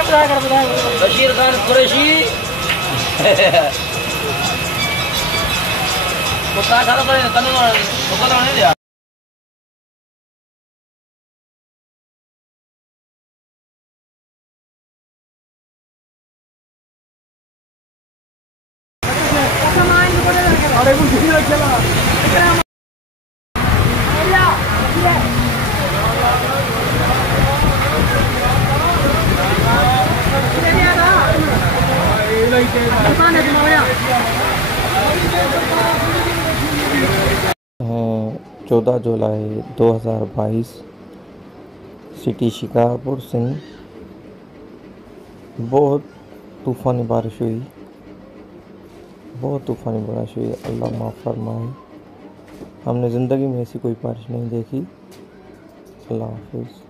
बशीर खान कुरैशी मुक्का सारा पर तने मुक्का होने दिया। अरे वो झूठी रखेगा हैं 14 जुलाई 2022 सिटी शिकारपुर सिंध। बहुत तूफ़ानी बारिश हुई, बहुत तूफ़ानी बारिश हुई। अल्लाह माफ़ फरमाए, हमने ज़िंदगी में ऐसी कोई बारिश नहीं देखी। अल्लाह हाफिज़।